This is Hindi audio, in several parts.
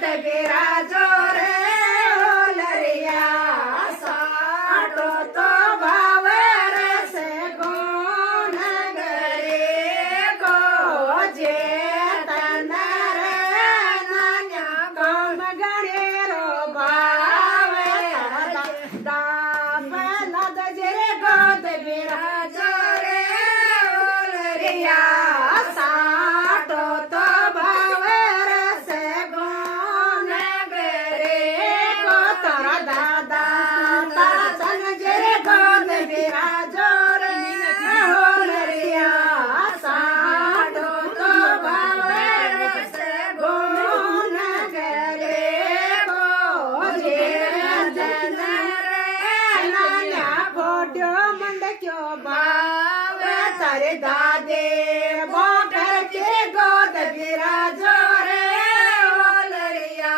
गोद बिराजो रे ओलरिया साटो तो भावे रस गुण गरे को जे तन रे नान्या कौम गणेरो भावे दाप नद जे गोद बिराजो रे ओलरिया साटो तो भावे रस गुण गरे को तोरा दादा दासन जे गोद बिराजो रे ओलरिया साटो तो भावे रस गुण गरे को जे जन रे नान्या फोटो मंडक्यो भावे तारे दादे बोकर के गोद बिराजो रे ओलरिया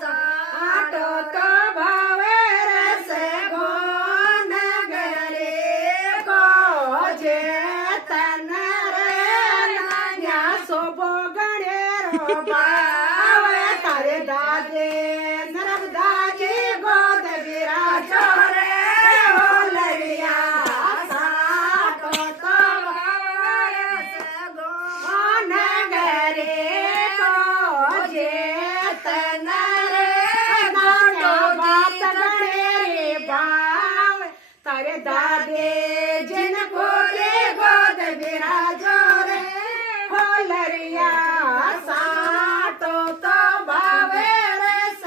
साटो तो भावे रस गुण गरे को जे तन रे नान्या सोबो गणेरो भावे तारे दादे नरदा के गोद बिराजो रे ओलरिया साटो तो भावे रस गुण गरे को जे तन रे नाटो बात गणेरे भाव तारे दादे जिनको के गोद बिराजो रे ओलरिया साटो तो भावे रस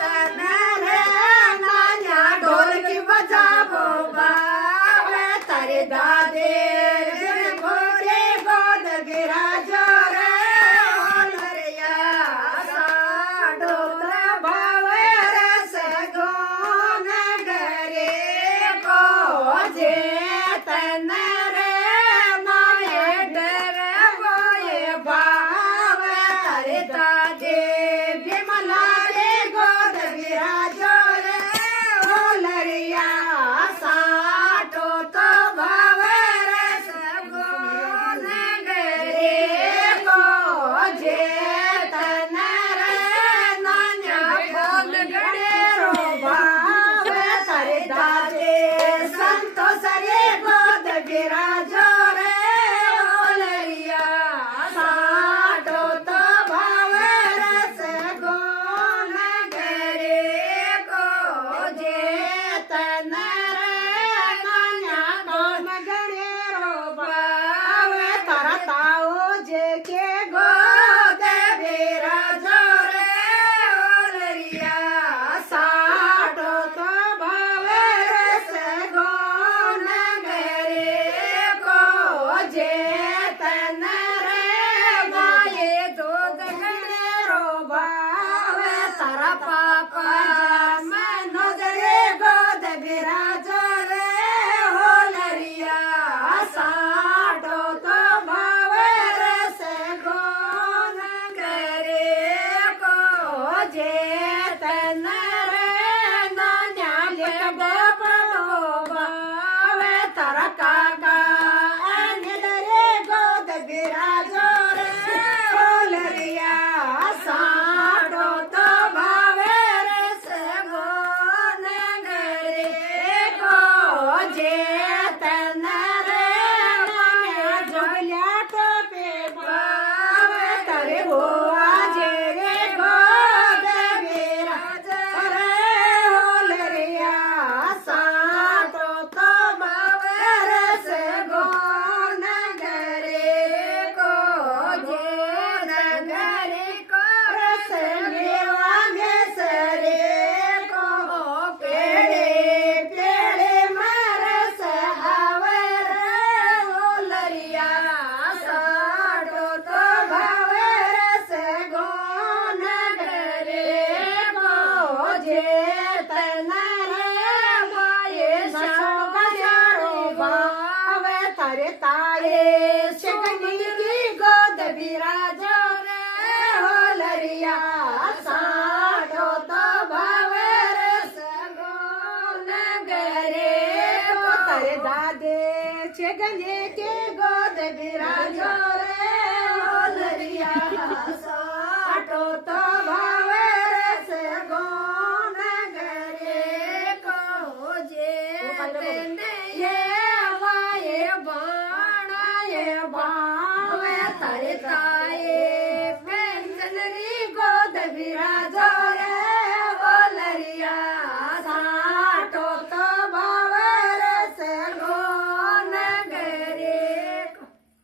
तन रे नान्या ढोलकी बजावो भावे तारे दादे जिनको के गोद बिराजो रे ओलरिया साटो तो भावे रस गुण गरे को जे तन रे माये डर बोए भावे तारे दादे विमला रे गोद बिराजो रे ओलरिया साटो तो भावे रस गुण गरे को जे तन रे नान्या भोग गणेरो भावे तारे दादे संतोष रे गोद बिराजो रे ओलरिया साटो तो भावे रस गुण गरे को जे तन रे नान्या कौम गणेरो भावे तारा ताओ जे के गोद बिराजो रे ओलरिया साटो तो भावे रस गुण गरे को जे तन रे माये दूध गणेरो भावे तारा पापा मनोज रे गोद बिराजो रे ओलरिया साटो तो भावे रस गुण गरे को जे तन रे नान्या गोपड़ो भावे तारा काका अनिल रे गोद बिराजो रे ओलरिया साटो तो भावे रस गुण गरे को जे तन रे नान्या जोल्या टोपे भावे तारे हुआ जे रे गोद बिराजो रे ओलरिया साटो तो भावे रस गुण गरे को जे नगरे को रस मेवा में सरे को पेड़े पेड़े मरस आवर ओलरिया साटो तो भावे रस गुण गरे को जे तन रे माये सो गजारो भावे तारे ताये शगनी की गोद बिराजो रे ओलरिया साटो तो भावे रस गुण गरे को तारे दादे शगनी के गोद बिराजो रे ओलरिया साटो तो વિરાજો